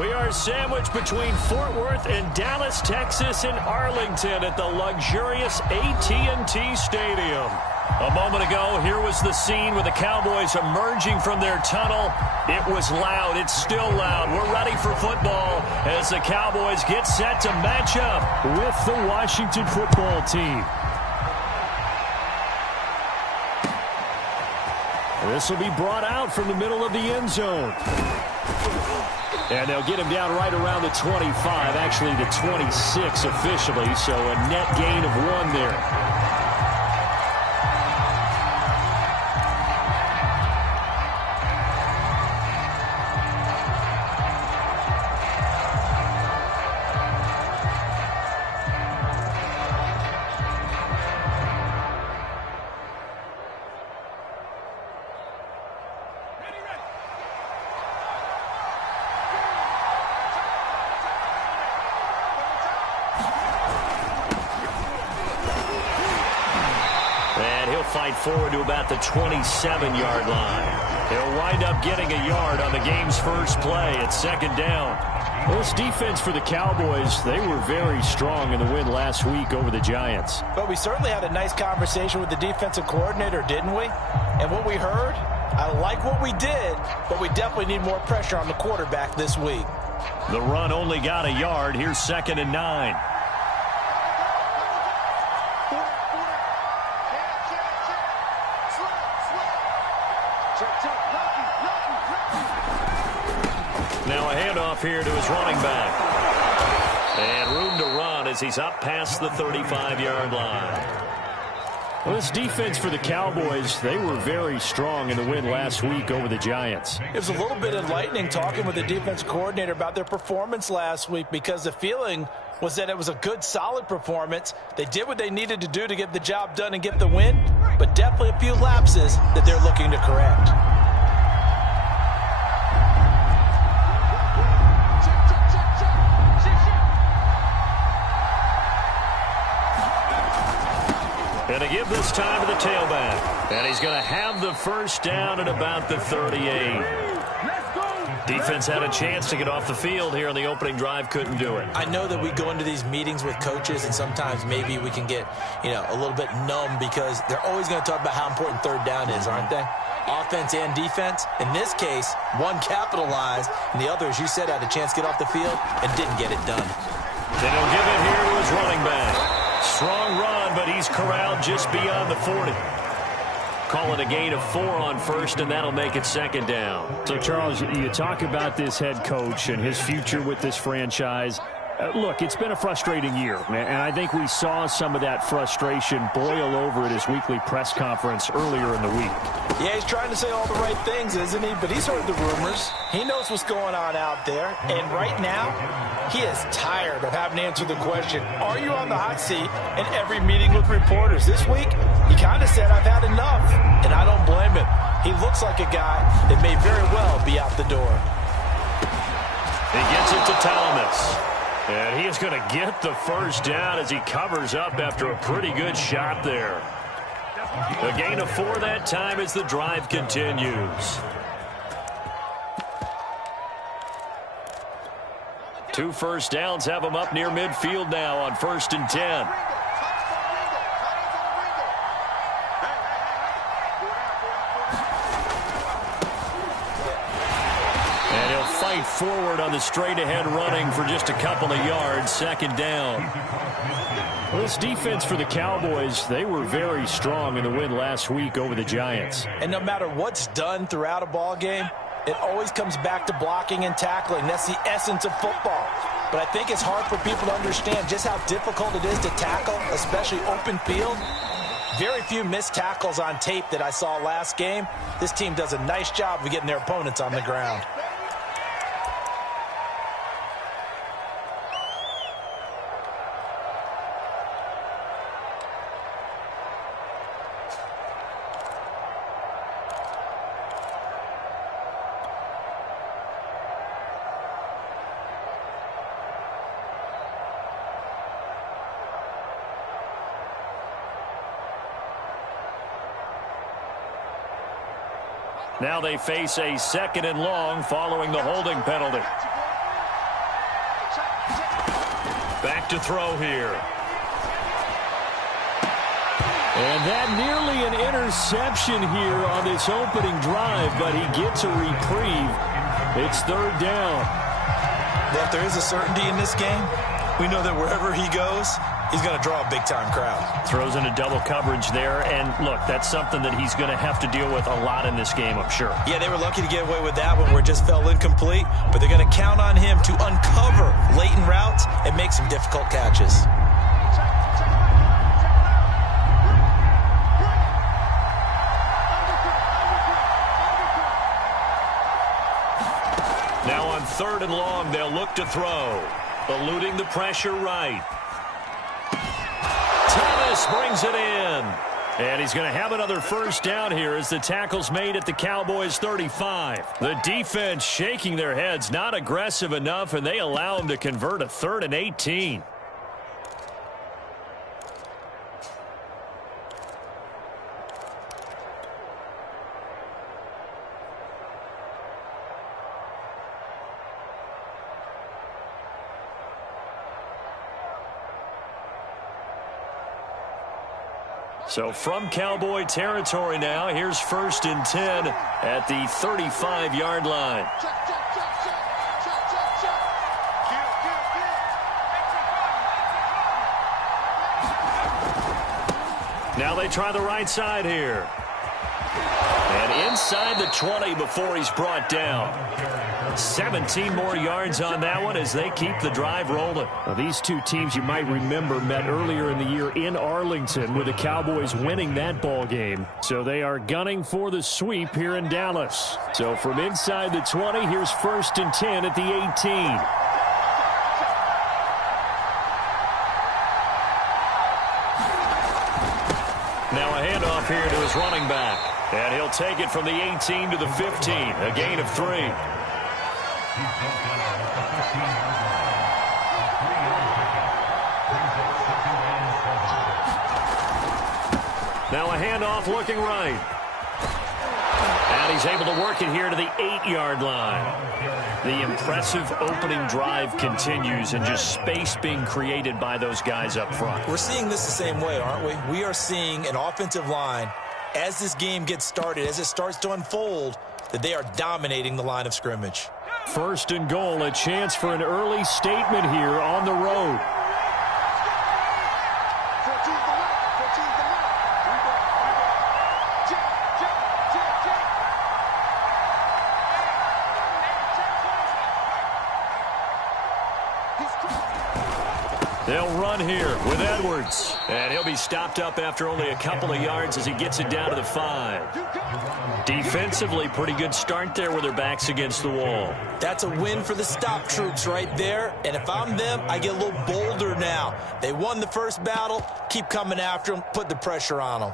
We are sandwiched between Fort Worth and Dallas, Texas, and Arlington at the luxurious AT&T Stadium. A moment ago, here was the scene with the Cowboys emerging from their tunnel. It was loud. It's still loud. We're ready for football as the Cowboys get set to match up with the Washington football team. This will be brought out from the middle of the end zone. And they'll get him down right around the 25, actually the 26 officially, so a net gain of 1 there. Forward to about the 27-yard line. He'll wind up getting a yard on the game's first play at 2nd down. Well, this defense for the Cowboys, they were very strong in the win last week over the Giants. But we certainly had a nice conversation with the defensive coordinator, didn't we? And what we heard, I like what we did, but we definitely need more pressure on the quarterback this week. The run only got a yard. Here's 2nd and 9. Now a handoff here to his running back. And room to run as he's up past the 35-yard line. Well, this defense for the Cowboys, they were very strong in the win last week over the Giants. It was a little bit enlightening talking with the defense coordinator about their performance last week because the feeling was that it was a good, solid performance. They did what they needed to do to get the job done and get the win, but definitely a few lapses that they're looking to correct. And to give this time to the tailback. And he's going to have the first down at about the 38. Defense had a chance to get off the field here on the opening drive, couldn't do it. I know that we go into these meetings with coaches, and sometimes maybe we can get, a little bit numb because they're always going to talk about how important 3rd down is, aren't they? Offense and defense. In this case, one capitalized, and the other, as you said, had a chance to get off the field and didn't get it done. Then he'll give it here to his running back. Strong run, but he's corralled just beyond the 40. Call it a gain of 4 on first, and that'll make it 2nd down. So, Charles, you talk about this head coach and his future with this franchise. Look, it's been a frustrating year, and I think we saw some of that frustration boil over at his weekly press conference earlier in the week. Yeah, he's trying to say all the right things, isn't he? But he's heard the rumors. He knows what's going on out there. And right now, he is tired of having to answer the question, are you on the hot seat in every meeting with reporters? This week, he kind of said, I've had enough. And I don't blame him. He looks like a guy that may very well be out the door. He gets it to Thomas. And he is going to get the first down as he covers up after a pretty good shot there. A gain of 4 that time as the drive continues. 2 first downs have him up near midfield now on 1st and 10. And he'll fight forward on the straight-ahead running for just a couple of yards. 2nd down. Well, this defense for the Cowboys, they were very strong in the win last week over the Giants. And no matter what's done throughout a ball game, it always comes back to blocking and tackling. That's the essence of football. But I think it's hard for people to understand just how difficult it is to tackle, especially open field. Very few missed tackles on tape that I saw last game. This team does a nice job of getting their opponents on the ground. Now they face a 2nd and long following the holding penalty. Back to throw here. And that nearly an interception here on this opening drive, but he gets a reprieve. It's third down. Well, if there is a certainty in this game, we know that wherever he goes, he's going to draw a big-time crowd. Throws into double coverage there, and look, that's something that he's going to have to deal with a lot in this game, I'm sure. Yeah, they were lucky to get away with that one where it just fell incomplete, but they're going to count on him to uncover latent routes and make some difficult catches. Now on 3rd and long, they'll look to throw. Eluding the pressure right. Thomas brings it in. And he's going to have another first down here as the tackle's made at the Cowboys' 35. The defense shaking their heads, not aggressive enough, and they allow him to convert a 3rd and 18. So from Cowboy territory now, here's 1st and 10 at the 35-yard line. Now they try the right side here. And inside the 20 before he's brought down. 17 more yards on that one as they keep the drive rolling. Now, these two teams you might remember met earlier in the year in Arlington with the Cowboys winning that ball game. So they are gunning for the sweep here in Dallas. So from inside the 20, here's 1st and 10 at the 18. Now a handoff here to his running back. And he'll take it from the 18 to the 15, a gain of 3. Now a handoff looking right. And he's able to work it here to the 8-yard line. The impressive opening drive continues and just space being created by those guys up front. We're seeing this the same way, aren't we? We are seeing an offensive line, as this game gets started, as it starts to unfold, that they are dominating the line of scrimmage. 1st and goal, a chance for an early statement here on the road. They'll run here with Edwards. And he'll be stopped up after only a couple of yards as he gets it down to the 5. Defensively, pretty good start there with their backs against the wall. That's a win for the stop troops right there. And if I'm them, I get a little bolder now. They won the first battle. Keep coming after them. Put the pressure on them.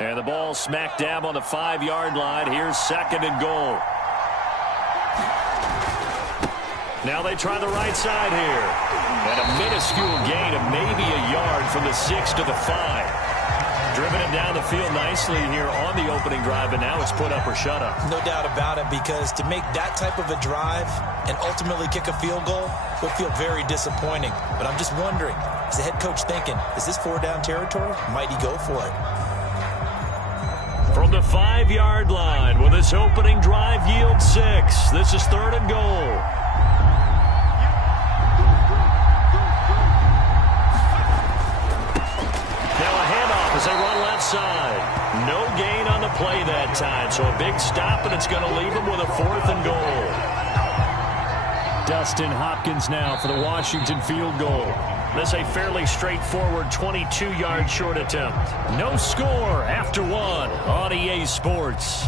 And the ball smack dab on the 5-yard line. Here's 2nd and goal. Now they try the right side here. And a minuscule gain of maybe a yard from the 6 to the 5. Driven it down the field nicely here on the opening drive, and now it's put up or shut up. No doubt about it, because to make that type of a drive and ultimately kick a field goal would feel very disappointing. But I'm just wondering, is the head coach thinking, is this 4-down territory? Might he go for it? From the 5-yard line, will this opening drive yield 6? This is 3rd and goal. As they run left side. No gain on the play that time. So a big stop, and it's going to leave them with a 4th and goal. Dustin Hopkins now for the Washington field goal. This a fairly straightforward 22-yard short attempt. No score after 1 on EA Sports.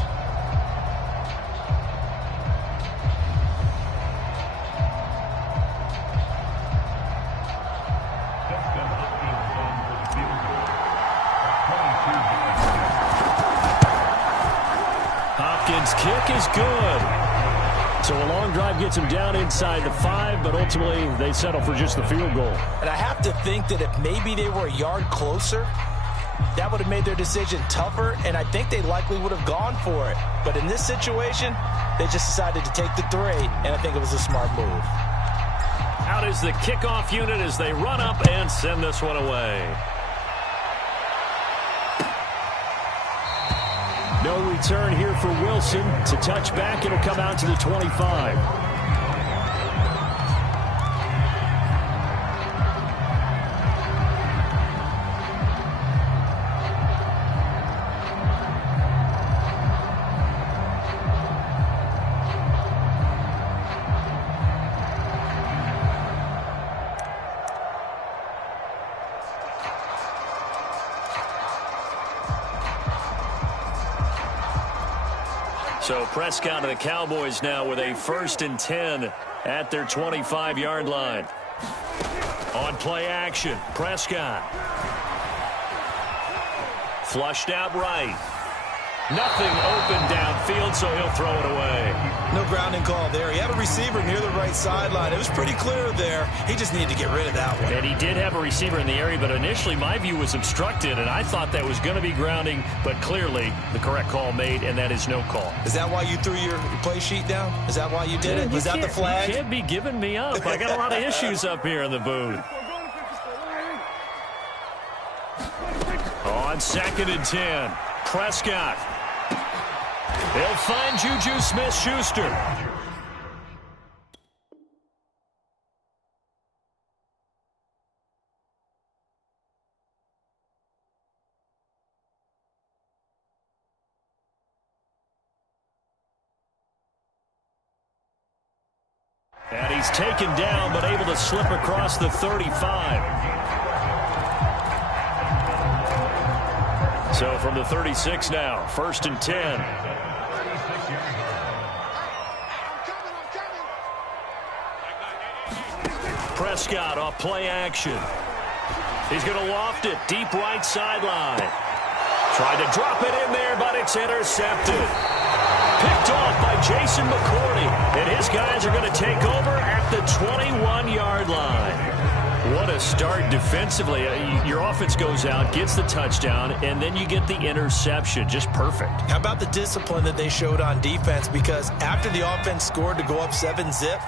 Kick is good. So a long drive gets them down inside the 5, but ultimately they settle for just the field goal. And I have to think that if maybe they were a yard closer, that would have made their decision tougher, and I think they likely would have gone for it. But in this situation, they just decided to take the 3, and I think it was a smart move. Out is the kickoff unit as they run up and send this one away. No return here for Wilson. It's a touchback. It'll come out to the 25. So Prescott and the Cowboys now with a 1st and 10 at their 25-yard line. On play action, Prescott. Flushed out right. Nothing open downfield, so he'll throw it away. No grounding call there. He had a receiver near the right sideline. It was pretty clear there. He just needed to get rid of that one. And he did have a receiver in the area, but initially my view was obstructed, and I thought that was going to be grounding, but clearly the correct call made, and that is no call. Is that why you threw your play sheet down? Is that why you did it? Was that the flag? You can't be giving me up. I got a lot of issues up here in the booth. On 2nd and 10, Prescott. They'll find Juju Smith-Schuster. And he's taken down, but able to slip across the 35. So from the 36 now, 1st and 10. Prescott off play action. He's going to loft it deep right sideline. Tried to drop it in there, but it's intercepted. Picked off by Jason McCourty. And his guys are going to take over at the 21-yard line. What a start defensively. Your offense goes out, gets the touchdown, and then you get the interception. Just perfect. How about the discipline that they showed on defense? Because after the offense scored to go up 7-zip,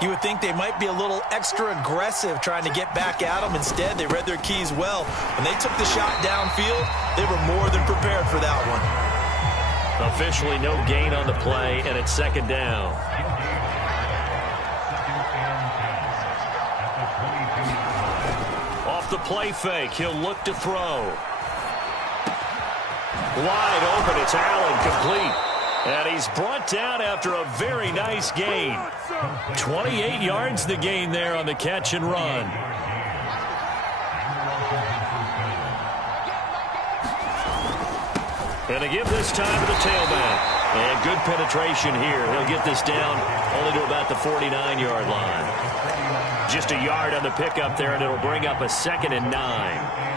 you would think they might be a little extra aggressive trying to get back at them. Instead, they read their keys well. When they took the shot downfield, they were more than prepared for that one. Officially no gain on the play, and it's 2nd down. Off the play fake, he'll look to throw. Wide open, it's Allen, complete. And he's brought down after a very nice gain. 28 yards the gain there on the catch and run. And they give this time to the tailback. And good penetration here. He'll get this down only to about the 49-yard line. Just a yard on the pickup there, and it'll bring up a 2nd and 9.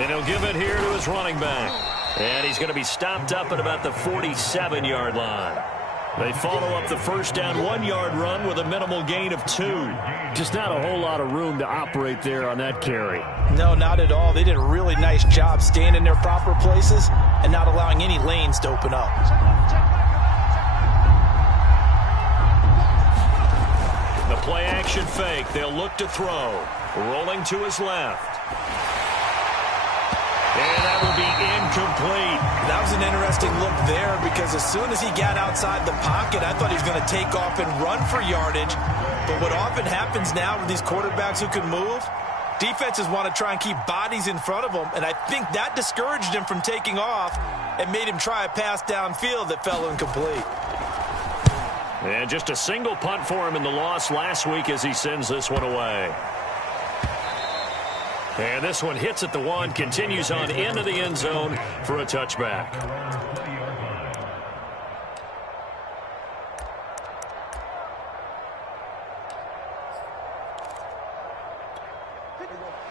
And he'll give it here to his running back. And he's going to be stopped up at about the 47-yard line. They follow up the 1st down 1-yard run with a minimal gain of 2. Just not a whole lot of room to operate there on that carry. No, not at all. They did a really nice job staying in their proper places and not allowing any lanes to open up. The play action fake. They'll look to throw. Rolling to his left. And that will be incomplete. That was an interesting look there because as soon as he got outside the pocket, I thought he was going to take off and run for yardage. But what often happens now with these quarterbacks who can move, defenses want to try and keep bodies in front of them, and I think that discouraged him from taking off and made him try a pass downfield that fell incomplete. And just a single punt for him in the loss last week as he sends this one away. And this one hits at the 1, continues on into the end zone for a touchback.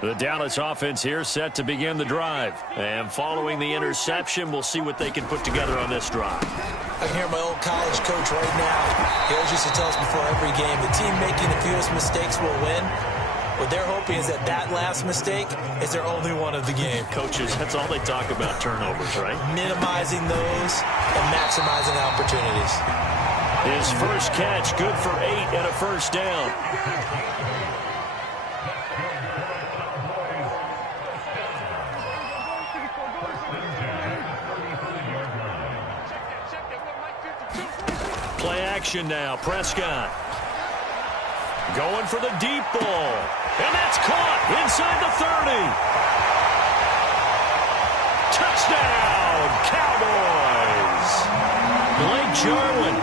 The Dallas offense here set to begin the drive. And following the interception, we'll see what they can put together on this drive. I can hear my old college coach right now. He always used to tell us before every game, the team making the fewest mistakes will win. What they're hoping is that that last mistake is their only one of the game. Coaches, that's all they talk about, turnovers, right? Minimizing those and maximizing opportunities. His first catch, good for 8 and a first down. Play action now, Prescott. Going for the deep ball. And that's caught inside the 30. Touchdown, Cowboys. Blake Jarwin,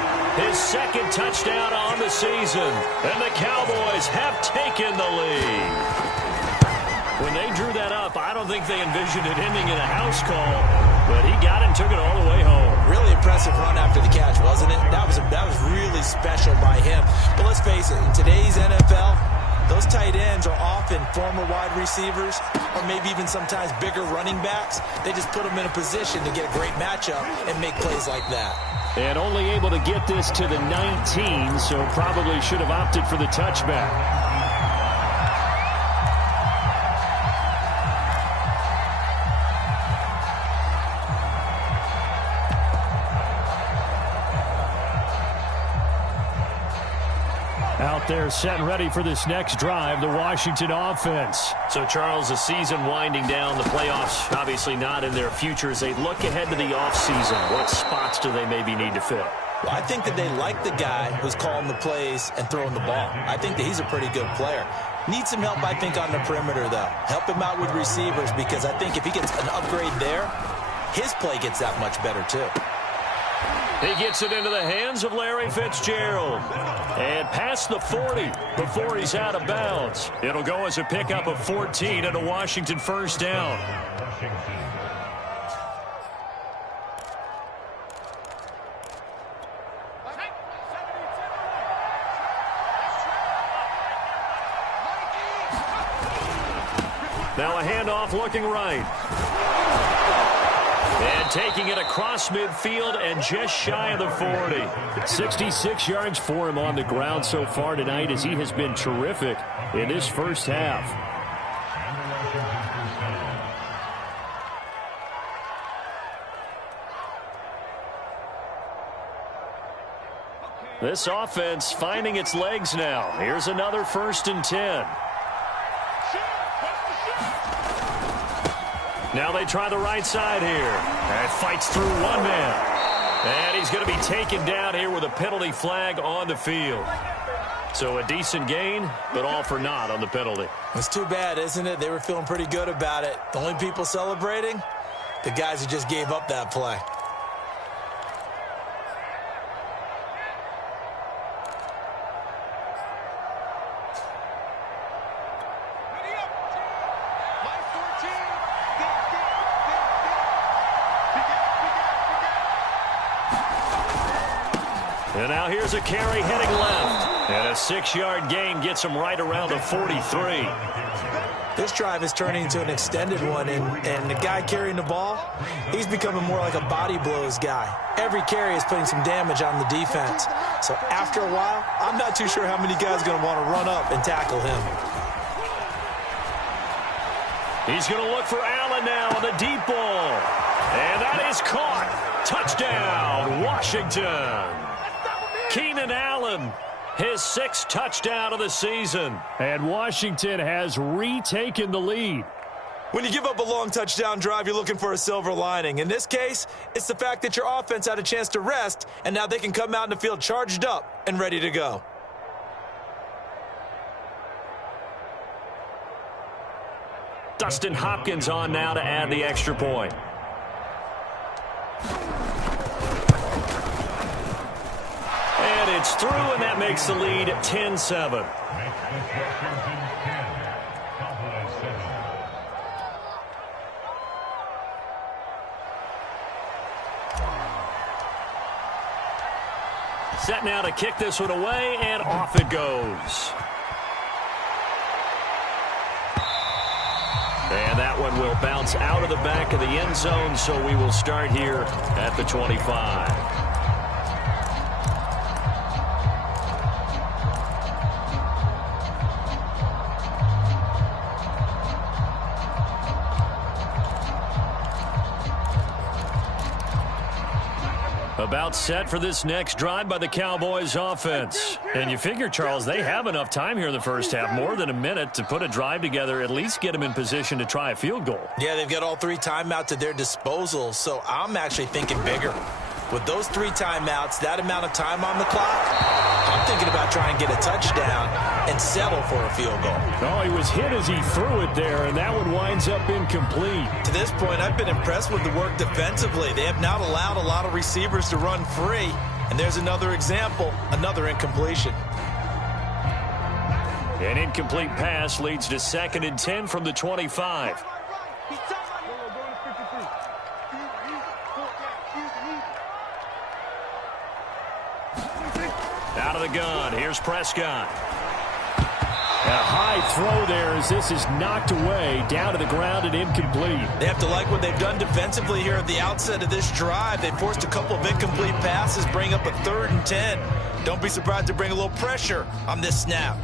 his second touchdown on the season. And the Cowboys have taken the lead. When they drew that up, I don't think they envisioned it ending in a house call. But he got it and took it all the way home. Really impressive run after the catch, wasn't it? That was really special by him. But let's face it, in today's NFL, those tight ends are often former wide receivers or maybe even sometimes bigger running backs. They just put them in a position to get a great matchup and make plays like that. And only able to get this to the 19, so probably should have opted for the touchback. Out there set and ready for this next drive, the Washington offense. So, Charles, the season winding down, the playoffs obviously not in their future. As they look ahead to the offseason, what spots do they maybe need to fill? Well, I think that they like the guy who's calling the plays and throwing the ball. I think that he's a pretty good player. Needs some help, I think, on the perimeter, though. Help him out with receivers, because I think if he gets an upgrade there, his play gets that much better, too. He gets it into the hands of Larry Fitzgerald. And past the 40 before he's out of bounds. It'll go as a pickup of 14 and a Washington first down. Now a handoff looking right. And taking it across midfield and just shy of the 40. 66 yards for him on the ground so far tonight, as he has been terrific in this first half. This offense finding its legs now. Here's another 1st and 10. Now they try the right side here. And fights through one man. And he's going to be taken down here with a penalty flag on the field. So a decent gain, but all for naught on the penalty. It's too bad, isn't it? They were feeling pretty good about it. The only people celebrating, the guys who just gave up that play. And now here's a carry heading left. And a 6-yard gain gets him right around the 43. This drive is turning into an extended one, and the guy carrying the ball, he's becoming more like a body blows guy. Every carry is putting some damage on the defense. So after a while, I'm not too sure how many guys are going to want to run up and tackle him. He's going to look for Allen now on the deep ball. And that is caught. Touchdown, Washington. Keenan Allen, his 6th touchdown of the season. And Washington has retaken the lead. When you give up a long touchdown drive, you're looking for a silver lining. In this case, it's the fact that your offense had a chance to rest, and now they can come out in the field charged up and ready to go. Dustin Hopkins on now to add the extra point. And it's through, and that makes the lead 10-7. Set now to kick this one away, and off it goes. And that one will bounce out of the back of the end zone, so we will start here at the 25. About set for this next drive by the Cowboys offense. And you figure, Charles, they have enough time here in the first half, more than a minute, to put a drive together, at least get them in position to try a field goal. Yeah, they've got all 3 timeouts at their disposal, so I'm actually thinking bigger. With those 3 timeouts, that amount of time on the clock, I'm thinking about trying to get a touchdown and settle for a field goal. Oh, he was hit as he threw it there, and that one winds up incomplete. To this point, I've been impressed with the work defensively. They have not allowed a lot of receivers to run free. And there's another example, another incompletion. An incomplete pass leads to 2nd and 10 from the 25. Out of the gun, here's Prescott. And a high throw there as this is knocked away, down to the ground and incomplete. They have to like what they've done defensively here at the outset of this drive. They forced a couple of incomplete passes, bring up a 3rd and 10. Don't be surprised to bring a little pressure on this snap.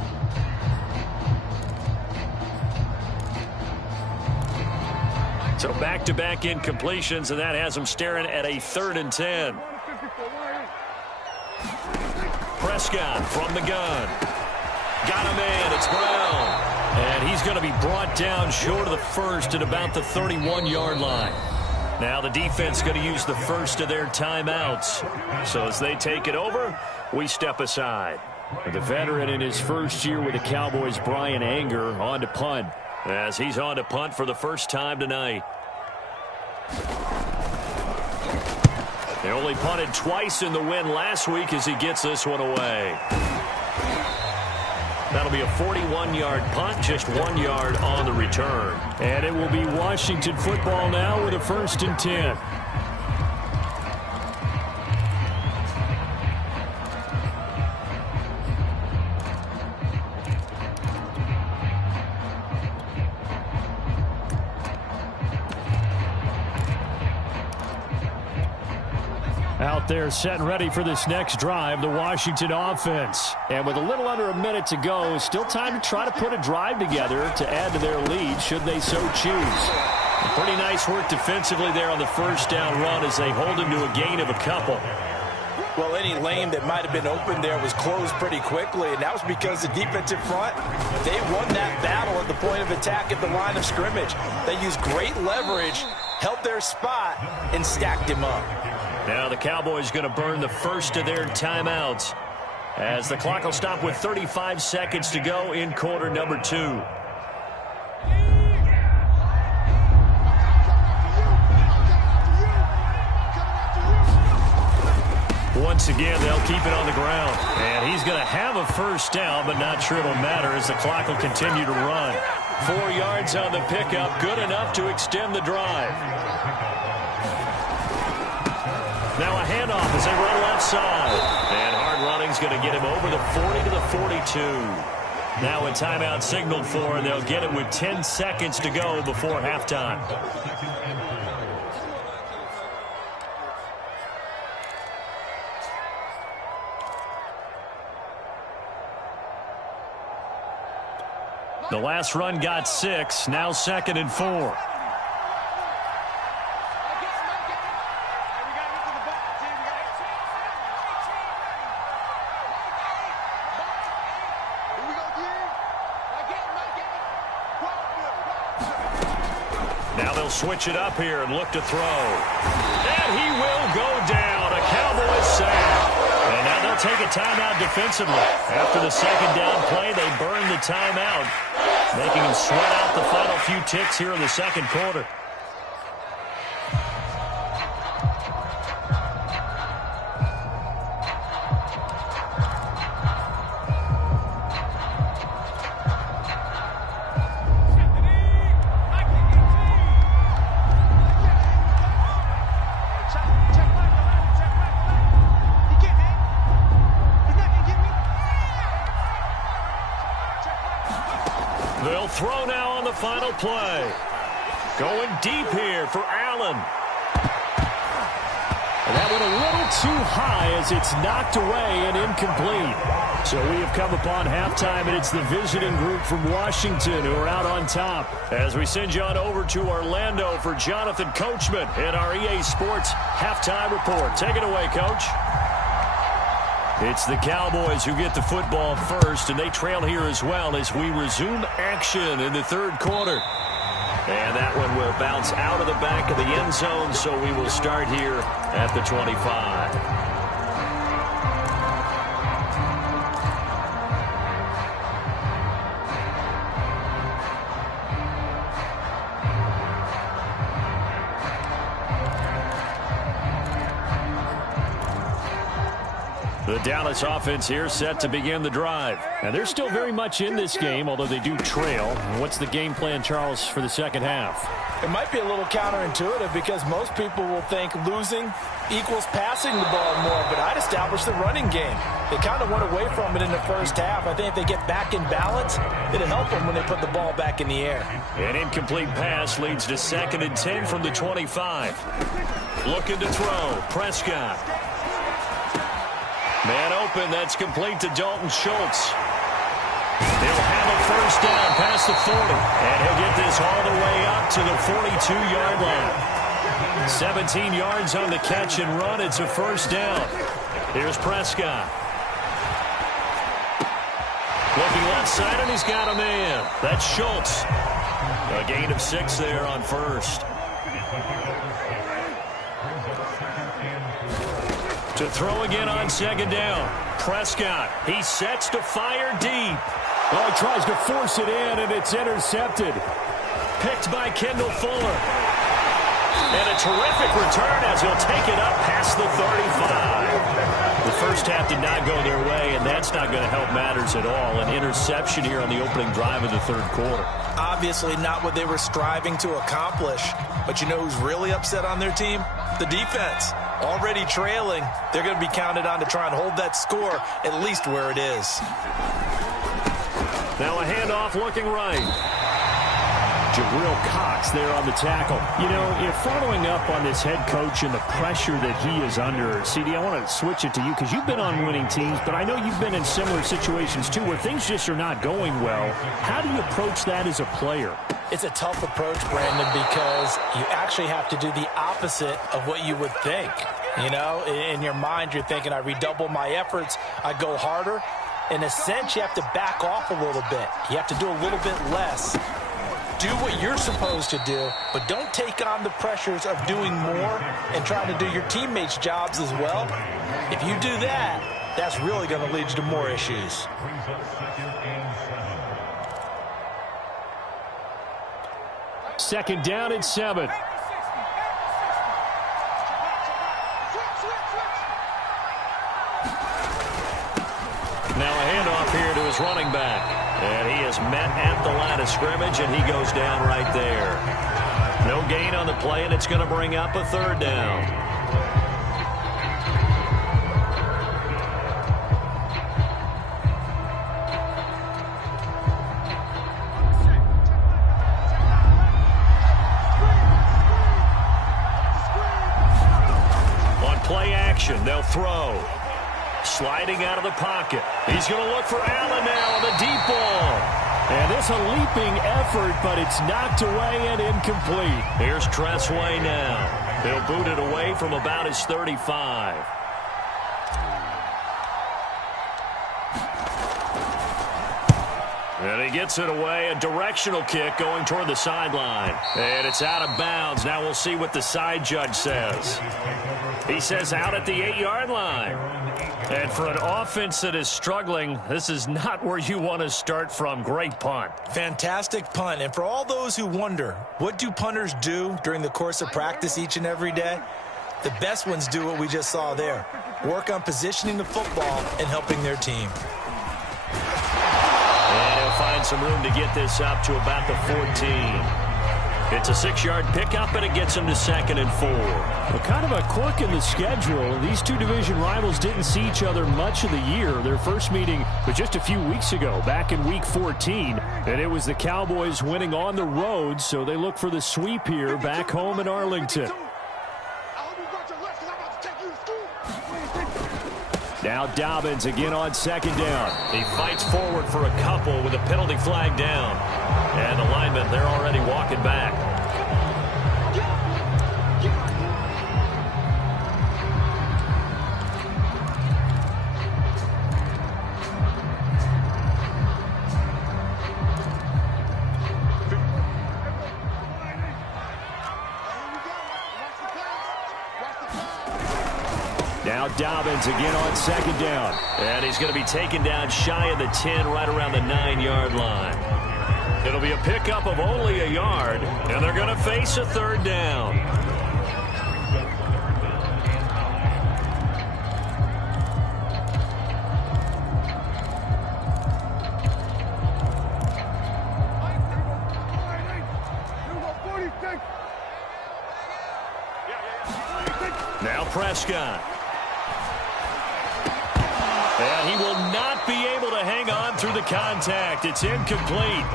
So back-to-back incompletions, and that has them staring at a 3rd and 10. Prescott from the gun. Got him in. It's Brown. And he's going to be brought down short of the first at about the 31-yard line. Now the defense going to use the first of their timeouts. So as they take it over, we step aside. The veteran in his first year with the Cowboys, Brian Anger, on to punt. As he's on to punt for the first time tonight. They only punted twice in the win last week as he gets this one away. That'll be a 41-yard punt, just 1 yard on the return. And it will be Washington football now with a 1st and 10. Out there set and ready for this next drive, the Washington offense. And with a little under a minute to go, still time to try to put a drive together to add to their lead should they so choose. Pretty nice work defensively there on the first down run as they hold him to a gain of a couple. Well, any lane that might have been open there was closed pretty quickly, and that was because the defensive front, they won that battle at the point of attack at the line of scrimmage. They used great leverage, held their spot, and stacked him up. Now the Cowboys going to burn the first of their timeouts as the clock will stop with 35 seconds to go in quarter number 2. Once again, they'll keep it on the ground. And he's going to have a first down, but not sure it'll matter as the clock will continue to run. 4 yards on the pickup, good enough to extend the drive. Now a handoff as they run left side. And hard running's going to get him over the 40 to the 42. Now a timeout signaled for, and they'll get it with 10 seconds to go before halftime. The last run got 6, now 2nd and 4. Now they'll switch it up here and look to throw. And he will go down. A Cowboys sack. And now they'll take a timeout defensively. After the 2nd down play, they burn the timeout, making him sweat out the final few ticks here in the 2nd quarter. They'll throw now on the final play. Going deep here for Allen. And that went a little too high as it's knocked away and incomplete. So we have come upon halftime, and it's the visiting group from Washington who are out on top. As we send you on over to Orlando for Jonathan Coachman in our EA Sports halftime report. Take it away, Coach. It's the Cowboys who get the football first, and they trail here as well as we resume action in the third quarter. And that one will bounce out of the back of the end zone, so we will start here at the 25. The Dallas offense here set to begin the drive. And they're still very much in this game, although they do trail. What's the game plan, Charles, for the second half? It might be a little counterintuitive because most people will think losing equals passing the ball more, but I'd establish the running game. They kind of went away from it in the first half. I think if they get back in balance, it'll help them when they put the ball back in the air. An incomplete pass leads to 2nd and 10 from the 25. Looking to throw. Prescott. Man open, that's complete to Dalton Schultz. He'll have a first down past the 40. And he'll get this all the way up to the 42-yard line. 17 yards on the catch and run. It's a first down. Here's Prescott. Looking left side, and he's got a man. That's Schultz. A gain of 6 there on first. To throw again on 2nd down. Prescott, he sets to fire deep. Well, he tries to force it in, and it's intercepted. Picked by Kendall Fuller. And a terrific return as he'll take it up past the 35. The first half did not go their way, and that's not going to help matters at all. An interception here on the opening drive of the third quarter. Obviously not what they were striving to accomplish. But you know who's really upset on their team? The defense. Already trailing, they're going to be counted on to try and hold that score at least where it is. Now a handoff looking right. Jabril Cox there on the tackle. You know, following up on this head coach and the pressure that he is under, CD, I want to switch it to you because you've been on winning teams, but I know you've been in similar situations too where things just are not going well. How do you approach that as a player? It's a tough approach, Brandon, because you actually have to do the opposite of what you would think. You know, in your mind, you're thinking, I redouble my efforts, I go harder. In a sense, you have to back off a little bit. You have to do a little bit less. Do what you're supposed to do, but don't take on the pressures of doing more and trying to do your teammates' jobs as well. If you do that, that's really going to lead you to more issues. Second down and 7. Now a handoff here to his running back. And he is met at the line of scrimmage, and he goes down right there. No gain on the play, and it's going to bring up a 3rd down. On play action, they'll throw. Sliding out of the pocket. He's going to look for Allen now on the deep ball. And it's a leaping effort, but it's knocked away and incomplete. Here's Tressway now. He'll boot it away from about his 35. And he gets it away. A directional kick going toward the sideline. And it's out of bounds. Now we'll see what the side judge says. He says out at the 8-yard line. And for an offense that is struggling, this is not where you want to start from. Great punt. Fantastic punt. And for all those who wonder, what do punters do during the course of practice each and every day? The best ones do what we just saw there. Work on positioning the football and helping their team. And he'll find some room to get this up to about the 14. It's a 6-yard pickup, and it gets him to 2nd and 4. Well, kind of a quirk in the schedule. These two division rivals didn't see each other much of the year. Their first meeting was just a few weeks ago, back in Week 14. And it was the Cowboys winning on the road, so they look for the sweep here back home in Arlington. Now Dobbins again on 2nd down. He fights forward for a couple with a penalty flag down. And the linemen, they're already walking back. Now Dobbins again on 2nd down. And he's going to be taken down shy of the 10, right around the 9-yard line. It'll be a pickup of only a yard, and they're going to face a 3rd down. Now Prescott. And he will not be able to hang on through the contact. It's incomplete.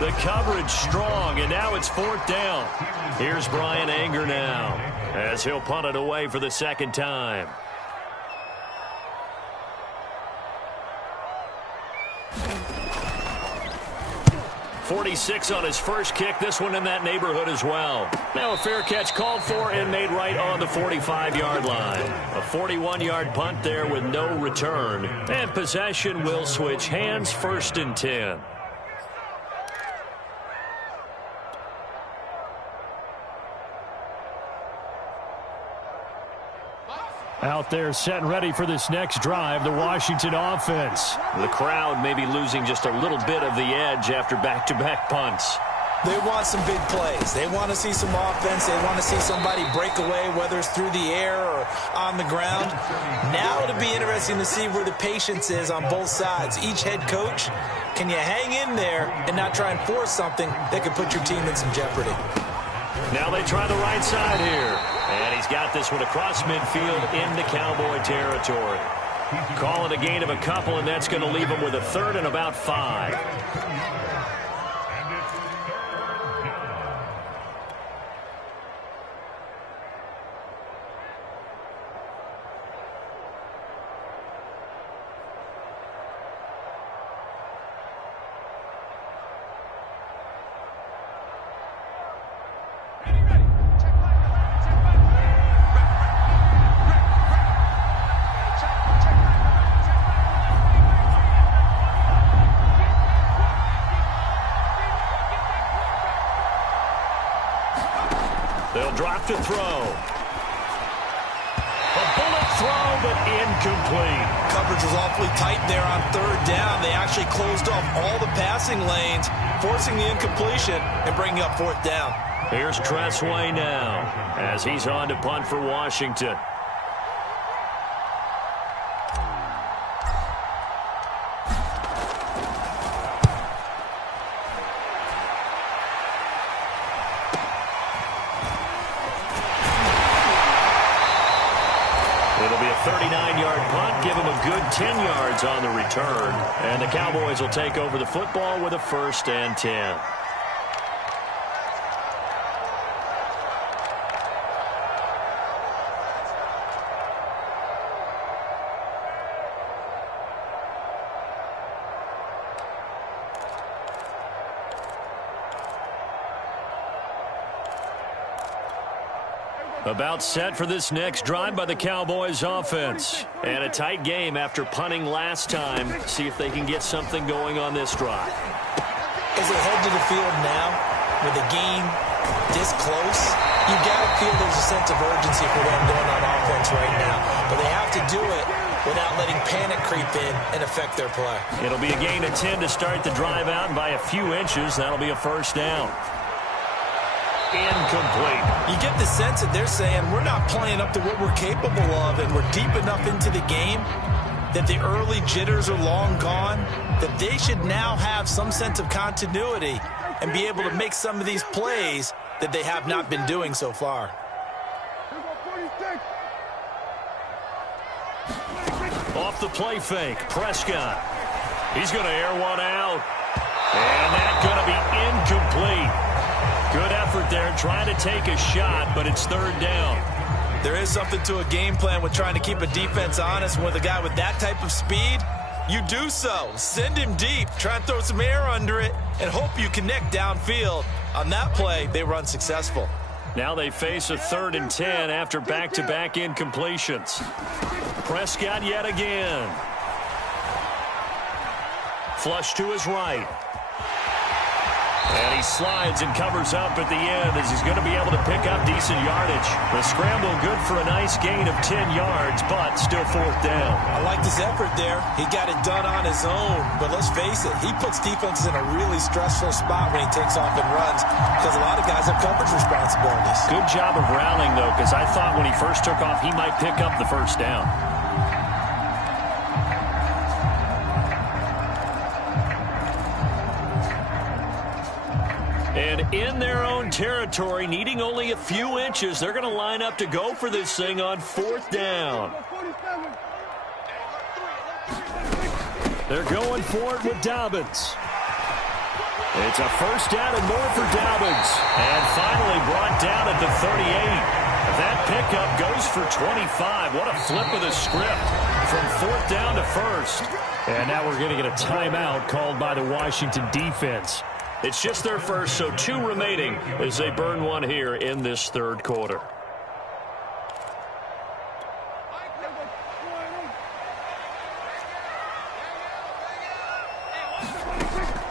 The coverage strong, and now it's 4th down. Here's Brian Anger now as he'll punt it away for the 2nd time. .46 on his first kick. This one in that neighborhood as well. Now a fair catch called for and made right on the 45-yard line. A 41-yard punt there with no return. And possession will switch hands, 1st and 10. Out there setting ready for this next drive, the Washington offense. The crowd may be losing just a little bit of the edge after back-to-back punts. They want some big plays. They want to see some offense. They want to see somebody break away, whether it's through the air or on the ground. Now it'll be interesting to see where the patience is on both sides. Each head coach, can you hang in there and not try and force something that could put your team in some jeopardy? Now they try the right side here. And he's got this one across midfield into Cowboy territory. Call it a gain of a couple, and that's going to leave him with a 3rd and about 5. They'll drop to throw. A bullet throw, but incomplete. Coverage was awfully tight there on 3rd down. They actually closed off all the passing lanes, forcing the incompletion and bringing up 4th down. Here's Tressway now as he's on to punt for Washington. It'll be a 39-yard punt, give him a good 10 yards on the return. And the Cowboys will take over the football with a 1st and 10. About set for this next drive by the Cowboys offense. And a tight game after punting last time. See if they can get something going on this drive. As they head to the field now, with the game this close, you got to feel there's a sense of urgency for them going on offense right now. But they have to do it without letting panic creep in and affect their play. It'll be a gain of 10 to start the drive out, and by a few inches, that'll be a 1st down. Incomplete. You get the sense that they're saying we're not playing up to what we're capable of, and we're deep enough into the game that the early jitters are long gone, that they should now have some sense of continuity and be able to make some of these plays that they have not been doing so far. Off the play fake, Prescott. He's going to air one out. And that's going to be incomplete. Good effort there trying to take a shot, but it's third down. There is something to a game plan with trying to keep a defense honest. With a guy with that type of speed, you do so. Send him deep, try and throw some air under it, and hope you connect downfield. On that play, they were unsuccessful. Now they face a 3rd and 10 after back-to-back incompletions. Prescott yet again. Flush to his right. And he slides and covers up at the end as he's going to be able to pick up decent yardage. The scramble good for a nice gain of 10 yards, but still 4th down. I liked his effort there. He got it done on his own. But let's face it, he puts defenses in a really stressful spot when he takes off and runs because a lot of guys have coverage responsibilities. Good job of rallying, though, because I thought when he first took off, he might pick up the first down. And in their own territory, needing only a few inches, they're going to line up to go for this thing on 4th down. They're going for it with Dobbins. It's a first down and more for Dobbins. And finally brought down at the 38. That pickup goes for 25. What a flip of the script from 4th down to 1st. And now we're going to get a timeout called by the Washington defense. It's just their first, so 2 remaining as they burn one here in this 3rd quarter.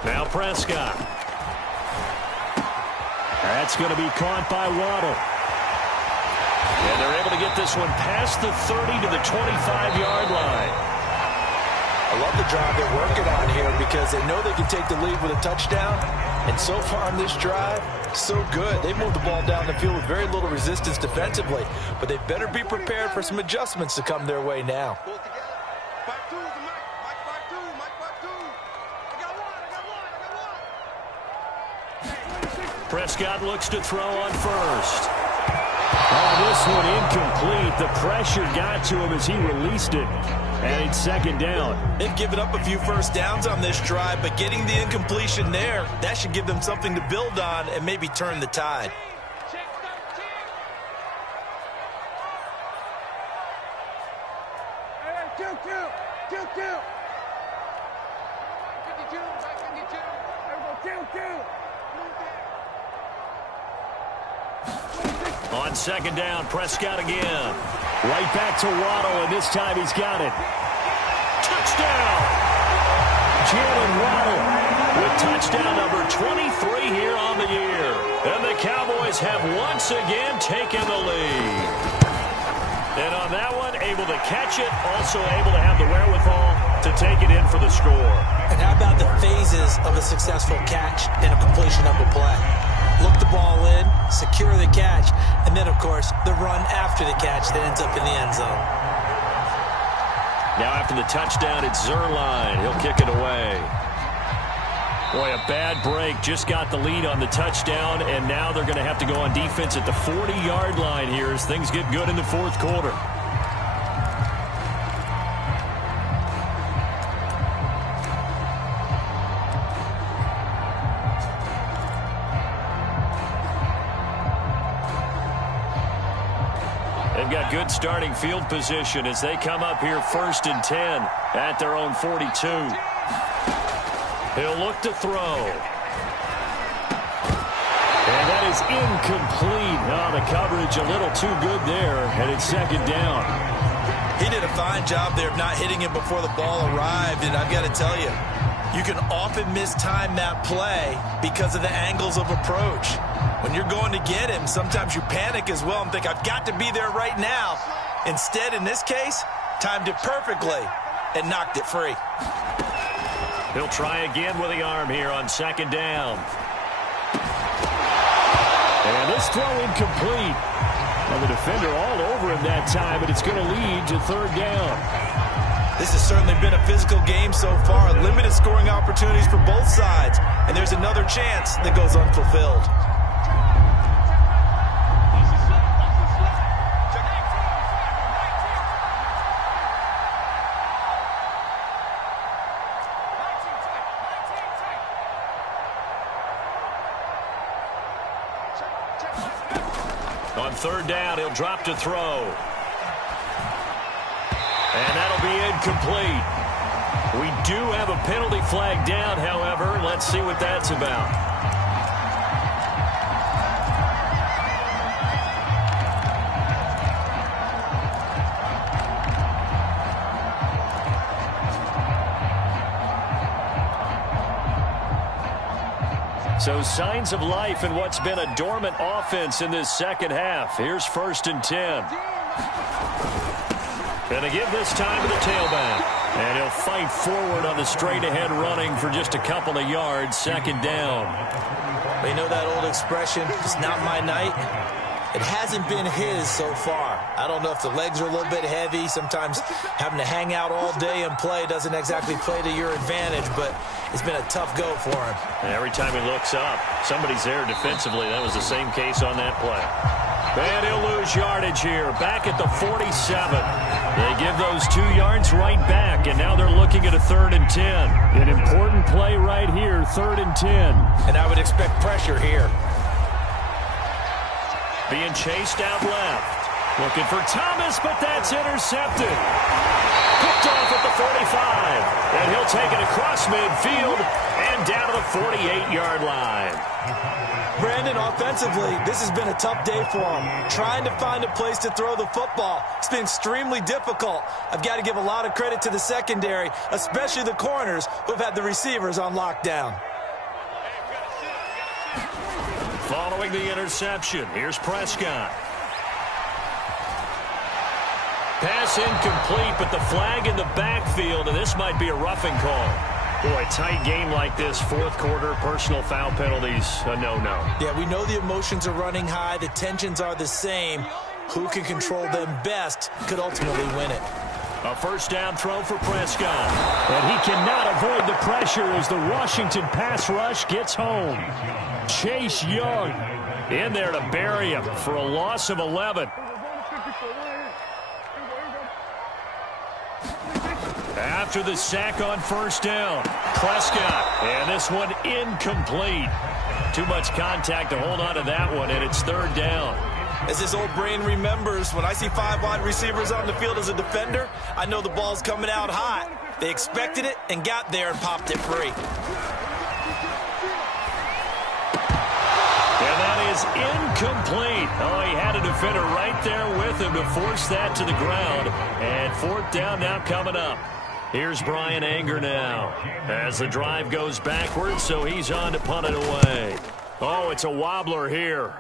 Now Prescott. That's going to be caught by Waddle. And they're able to get this one past the 30 to the 25-yard line. I love the drive they're working on here because they know they can take the lead with a touchdown. And so far on this drive, so good. They've moved the ball down the field with very little resistance defensively. But they better be prepared for some adjustments to come their way now. Prescott looks to throw on first. Oh, this one incomplete. The pressure got to him as he released it. And it's 2nd down. They've given up a few first downs on this drive, but getting the incompletion there, that should give them something to build on and maybe turn the tide. On 2nd down, Prescott again. Right back to Waddle, and this time he's got it. Touchdown! Jalen Waddle with touchdown number 23 here on the year. And the Cowboys have once again taken the lead. And on that one, able to catch it, also able to have the wherewithal to take it in for the score. And how about the phases of a successful catch and a completion of a play? Look the ball in, secure the catch, and then, of course, the run after the catch that ends up in the end zone. Now after the touchdown, it's Zerline. He'll kick it away. Boy, a bad break. Just got the lead on the touchdown, and now they're going to have to go on defense at the 40-yard line here as things get good in the 4th quarter. They've got good starting field position as they come up here 1st and 10 at their own 42. He'll look to throw. And that is incomplete. Oh, the coverage a little too good there, and it's 2nd down. He did a fine job there of not hitting him before the ball arrived, and I've got to tell you, you can often mistime that play because of the angles of approach. When you're going to get him, sometimes you panic as well and think, I've got to be there right now. Instead, in this case, timed it perfectly and knocked it free. He'll try again with the arm here on 2nd down. And this throw incomplete. And the defender all over him that time, but it's going to lead to 3rd down. This has certainly been a physical game so far. Limited scoring opportunities for both sides. And there's another chance that goes unfulfilled. On third down, he'll drop to throw. And that'll be incomplete. We do have a penalty flag down, however. Let's see what that's about. So signs of life in what's been a dormant offense in this second half. Here's 1st and 10. Going to give this time to the tailback. And he'll fight forward on the straight-ahead running for just a couple of yards. 2nd down. Well, you know that old expression, it's not my night? It hasn't been his so far. I don't know if the legs are a little bit heavy. Sometimes having to hang out all day and play doesn't exactly play to your advantage, but it's been a tough go for him. And every time he looks up, somebody's there defensively. That was the same case on that play. And he'll lose yardage here, back at the 47. They give those 2 yards right back, and now they're looking at a 3rd and 10. An important play right here, 3rd and 10. And I would expect pressure here. Being chased out left. Looking for Thomas, but that's intercepted. Picked off at the 45. And he'll take it across midfield and down to the 48-yard line. Brandon, offensively, this has been a tough day for him. Trying to find a place to throw the football. It's been extremely difficult. I've got to give a lot of credit to the secondary, especially the corners who've had the receivers on lockdown. Following the interception, here's Prescott. Pass incomplete, but the flag in the backfield, and this might be a roughing call. Boy, tight game like this, 4th quarter, personal foul penalties, a no-no. Yeah, we know the emotions are running high. The tensions are the same. Who can control them best could ultimately win it. A 1st down throw for Prescott. And he cannot avoid the pressure as the Washington pass rush gets home. Chase Young in there to bury him for a loss of 11. After the sack on 1st down, Prescott, and this one incomplete. Too much contact to hold on to that one, and it's 3rd down. As this old brain remembers, when I see 5 wide receivers on the field as a defender, I know the ball's coming out hot. They expected it and got there and popped it free. And that is incomplete. Oh, he had a defender right there with him to force that to the ground. And 4th down now coming up. Here's Brian Anger now as the drive goes backwards, so he's on to punt it away. Oh, it's a wobbler here.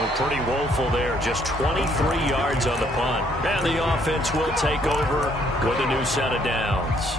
Well, pretty woeful there. Just 23 yards on the punt. And the offense will take over with a new set of downs.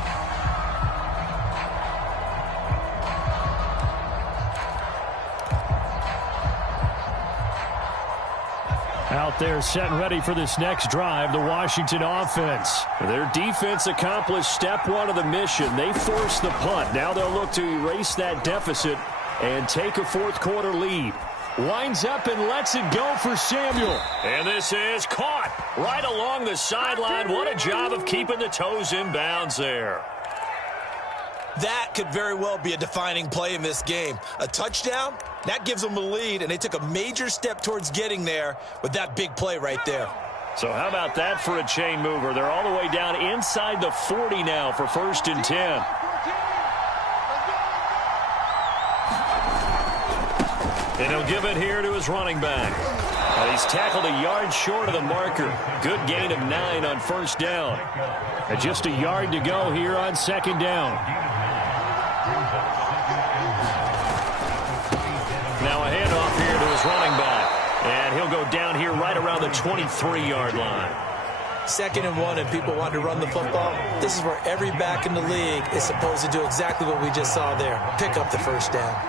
out there set and ready for this next drive, the Washington offense. Their defense accomplished step one of the mission. They forced the punt. Now they'll look to erase that deficit and take a fourth quarter lead. Winds up and lets it go for Samuel. And this is caught right along the sideline. What a job of keeping the toes in bounds there. That could very well be a defining play in this game. A touchdown, that gives them a lead, and they took a major step towards getting there with that big play right there. So how about that for a chain mover? They're all the way down inside the 40 now for 1st and 10. And he'll give it here to his running back. He's tackled a yard short of the marker. Good gain of 9 on 1st down. And just a yard to go here on 2nd down. Now a handoff here to his running back. And he'll go down here right around the 23-yard line. 2nd and 1, and people want to run the football. This is where every back in the league is supposed to do exactly what we just saw there. Pick up the 1st down.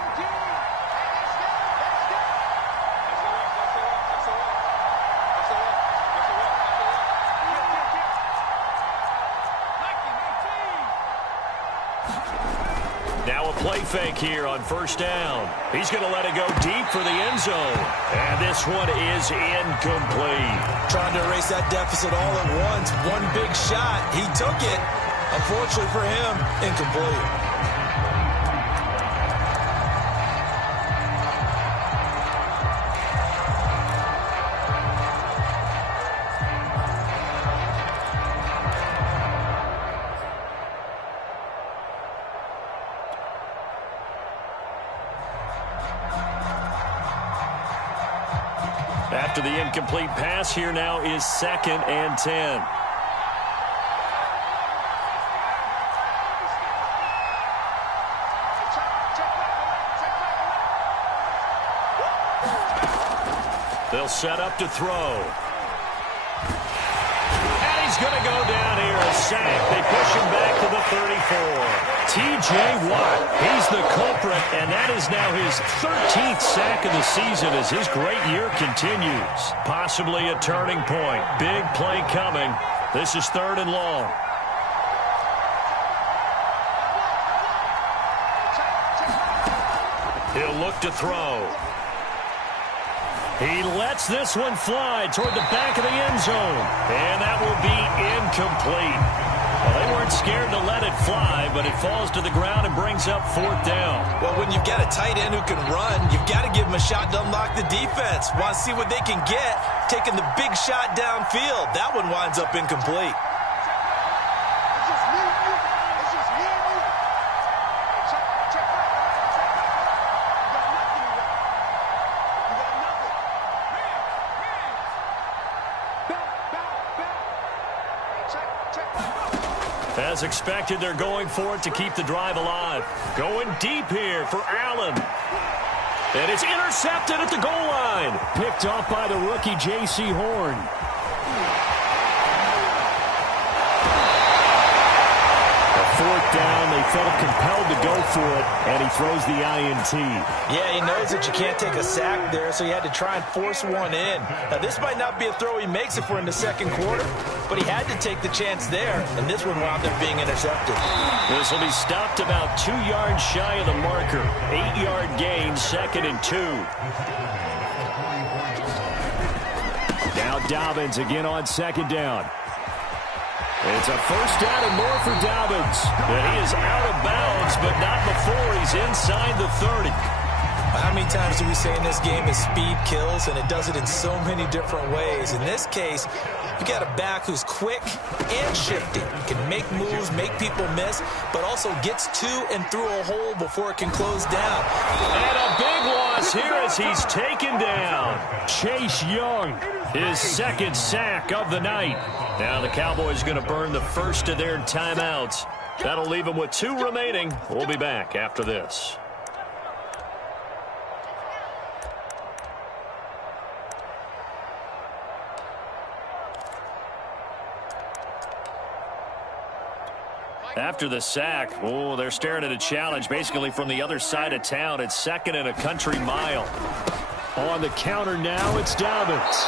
Fake here on 1st down. He's going to let it go deep for the end zone. And this one is incomplete. Trying to erase that deficit all at once. One big shot. He took it. Unfortunately for him, incomplete. After the incomplete pass, here now is 2nd and 10. They'll set up to throw. And he's going to go down here, a sack. They push him back to the 34. T.J. Watt, he's the culprit, and that is now his 13th sack of the season as his great year continues. Possibly a turning point. Big play coming. This is 3rd and long. He'll look to throw. He lets this one fly toward the back of the end zone. And that will be incomplete. Well, they weren't scared to let it fly, but it falls to the ground and brings up 4th down. Well, when you've got a tight end who can run, you've got to give him a shot to unlock the defense. Want to see what they can get, taking the big shot downfield. That one winds up incomplete. As expected, they're going for it to keep the drive alive. Going deep here for Allen. And it's intercepted at the goal line. Picked off by the rookie J.C. Horn. A 4th down. They felt compelled to go for it, and he throws the INT. Yeah, he knows that you can't take a sack there, so he had to try and force one in. Now, this might not be a throw he makes if we're in the 2nd quarter, but he had to take the chance there, and this one wound up being intercepted. This will be stopped about 2 yards shy of the marker. 8-yard gain, 2nd and 2. Now Dobbins again on 2nd down. It's a 1st down and more for Dobbins. And he is out of bounds, but not before he's inside the 30. How many times do we say in this game that speed kills, and it does it in so many different ways? In this case, you got a back who's quick and shifty. Can make moves, make people miss, but also gets to and through a hole before it can close down. And a big loss here as he's taken down. Chase Young, his 2nd sack of the night. Now the Cowboys going to burn the first of their timeouts. That'll leave them with 2 remaining. We'll be back after this. After the sack, they're staring at a challenge basically from the other side of town. It's 2nd and a country mile. On the counter now, it's Dobbins.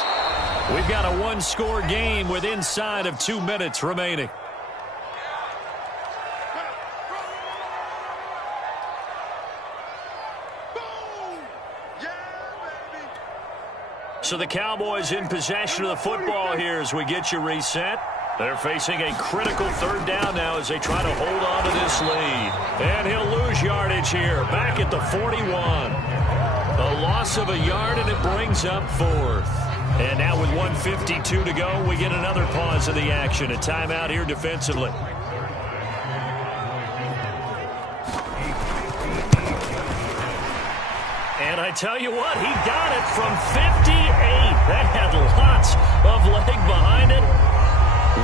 We've got a 1-score game with inside of 2 minutes remaining. So the Cowboys in possession of the football here as we get you reset. They're facing a critical 3rd down now as they try to hold on to this lead. And he'll lose yardage here, back at the 41. A loss of a yard, and it brings up 4th. And now with 1:52 to go, we get another pause of the action. A timeout here defensively. And I tell you what, he got it from 58. That had lots of leg behind it.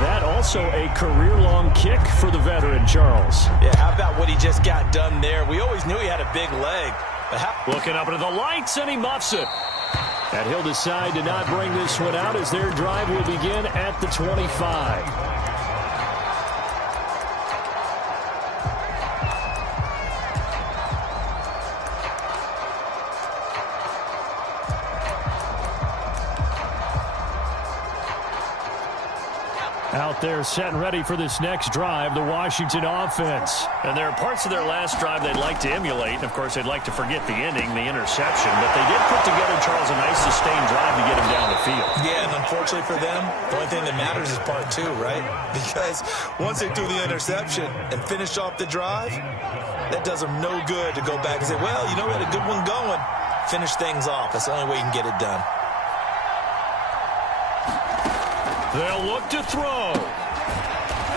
That also a career-long kick for the veteran, Charles. Yeah, how about what he just got done there? We always knew he had a big leg. But looking up into the lights, and he muffs it. And he'll decide to not bring this one out as their drive will begin at the 25. Out there set and ready for this next drive, the Washington offense. And there are parts of their last drive they'd like to emulate. And, of course, they'd like to forget the ending, the interception. But they did put together, Charles, a nice sustained drive to get him down the field. Yeah, and unfortunately for them, the only thing that matters is part 2, right? Because once they threw the interception and finished off the drive, that does them no good to go back and say, well, you know, we had a good one going. Finish things off. That's the only way you can get it done. They'll look to throw.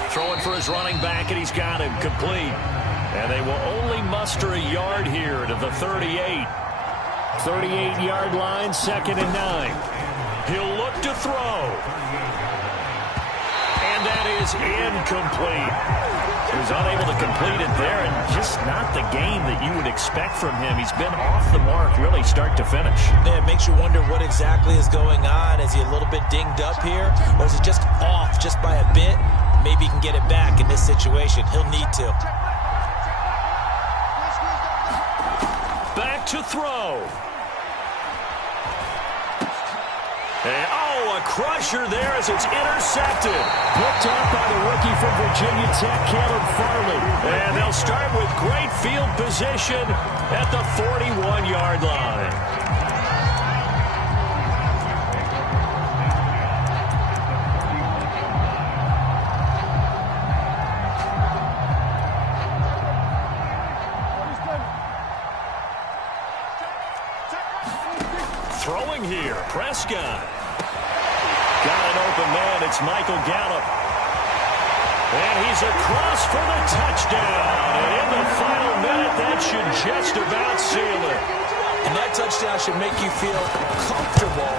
Throwing for his running back, and he's got him complete. And they will only muster a yard here to the 38. 38-yard line, 2nd and 9. He'll look to throw. And that is incomplete. He was unable to complete it there, and just not the game that you would expect from him. He's been off the mark really start to finish. Yeah, it makes you wonder what exactly is going on. Is he a little bit dinged up here, or is it just off just by a bit? Maybe he can get it back in this situation. He'll need to. Back to throw. And, a crusher there as it's intercepted. Picked up by the rookie from Virginia Tech, Caleb Farley. And they'll start with great field position at the 41-yard line. Throwing here, Prescott. Got an open man, it's Michael Gallup. And he's across for the touchdown. And in the final minute, that should just about seal it. And that touchdown should make you feel comfortable.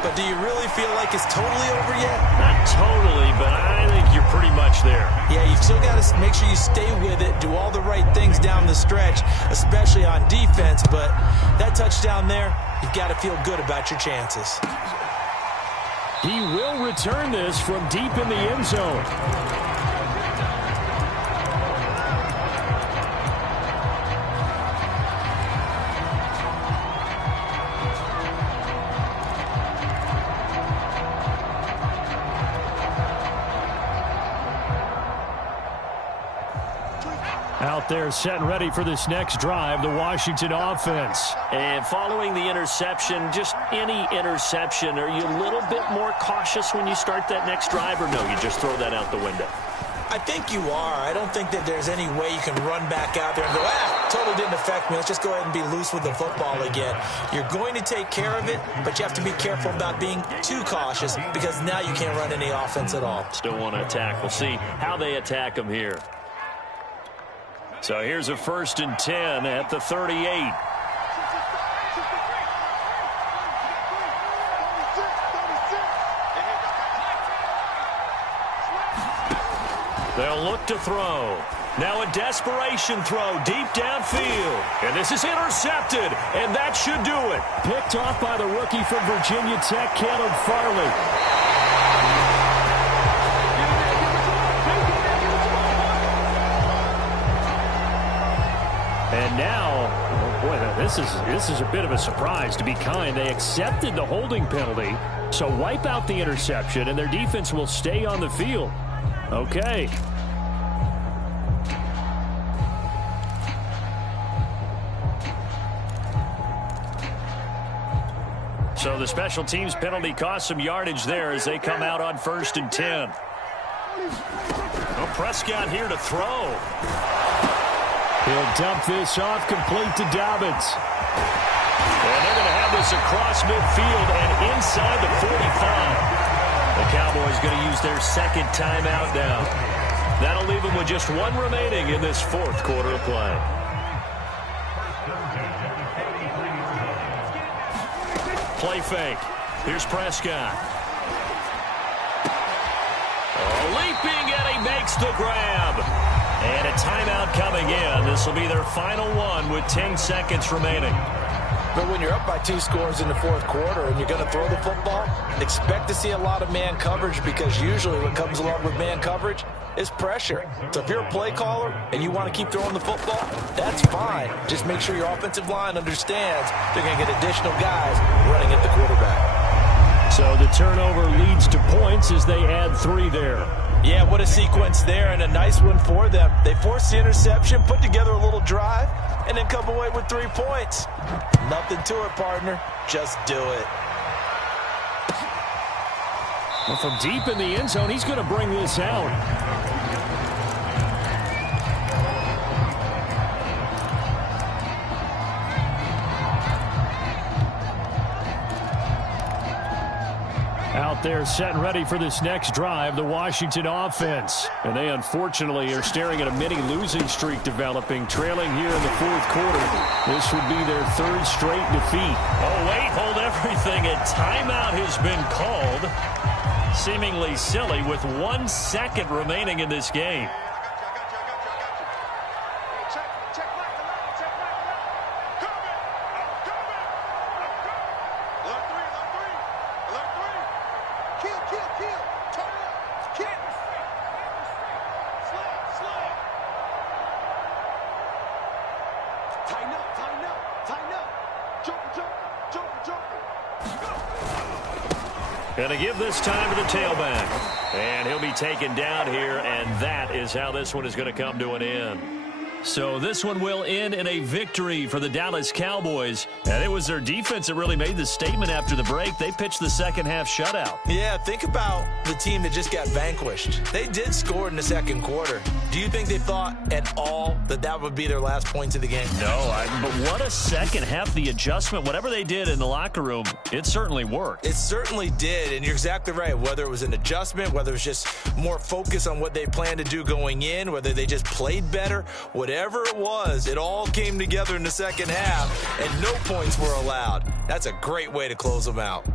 But do you really feel like it's totally over yet? Not totally, but I think you're pretty much there. Yeah, you've still got to make sure you stay with it, do all the right things down the stretch, especially on defense. But that touchdown there, you've got to feel good about your chances. He will return this from deep in the end zone. Out there set and ready for this next drive, the Washington offense. And following the interception, just any interception, are you a little bit more cautious when you start that next drive, or no, you just throw that out the window? I think you are. I don't think that there's any way you can run back out there and go, totally didn't affect me. Let's just go ahead and be loose with the football again. You're going to take care of it, but you have to be careful about being too cautious because now you can't run any offense at all. Still want to attack. We'll see how they attack them here. So here's a 1st and 10 at the 38. They'll look to throw. Now a desperation throw deep downfield. And this is intercepted, and that should do it. Picked off by the rookie from Virginia Tech, Caleb Farley. And now, oh boy, this is a bit of a surprise, to be kind. They accepted the holding penalty, so wipe out the interception, and their defense will stay on the field. Okay. So the special teams penalty cost some yardage there as they come out on 1st and 10. Well, Prescott here to throw. He'll dump this off complete to Dobbins. And they're going to have this across midfield and inside the 45. The Cowboys going to use their second timeout now. That'll leave them with just one remaining in this 4th quarter of play. Play fake. Here's Prescott. Leaping, and he makes the grab. And a timeout coming in. This will be their final one with 10 seconds remaining. But when you're up by 2 scores in the 4th quarter and you're going to throw the football, expect to see a lot of man coverage because usually what comes along with man coverage is pressure. So if you're a play caller and you want to keep throwing the football, that's fine. Just make sure your offensive line understands they're going to get additional guys running at the quarterback. So the turnover leads to points as they add 3 there. Yeah, what a sequence there, and a nice one for them. They forced the interception, put together a little drive, and then come away with 3 points. Nothing to it, partner. Just do it. Well, from deep in the end zone, he's going to bring this out. Out out there set and ready for this next drive, the Washington offense. And they unfortunately are staring at a mini losing streak developing, trailing here in the fourth quarter. This would be their third straight defeat. Oh, wait, hold everything. A timeout has been called. Seemingly silly with 1 second remaining in this game. Going to give this time to the tailback. And he'll be taken down here, and that is how this one is going to come to an end. So this one will end in a victory for the Dallas Cowboys. And it was their defense that really made the statement after the break. They pitched the second half shutout. Yeah, think about the team that just got vanquished. They did score in the second quarter. Do you think they thought at all that that would be their last points of the game? No, but what a second half. The adjustment, whatever they did in the locker room, it certainly worked. It certainly did, and you're exactly right. Whether it was an adjustment, whether it was just more focus on what they planned to do going in, whether they just played better, whatever it was, it all came together in the second half, and no points were allowed. That's a great way to close them out.